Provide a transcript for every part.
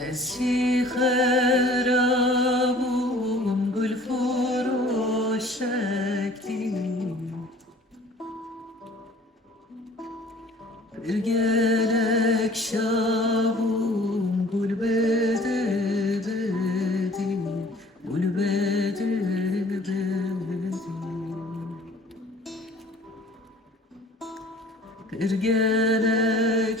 Bir Bir gelek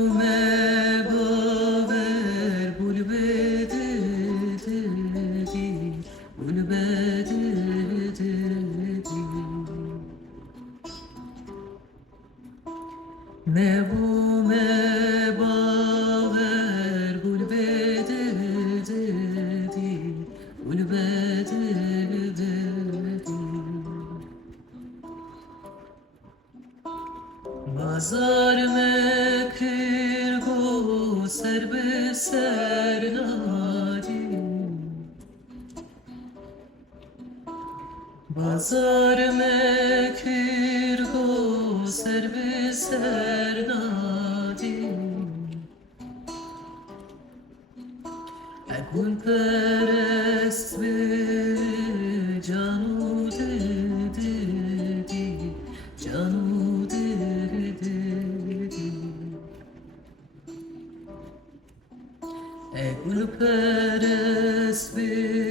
bulbedi Mebu mebaver bulbedi bulbedi Mazar mekir go serbe ser Bazar mekir go serbe ser nadi Ekul perest bir canu dedi Canu dedi Ekul perest bir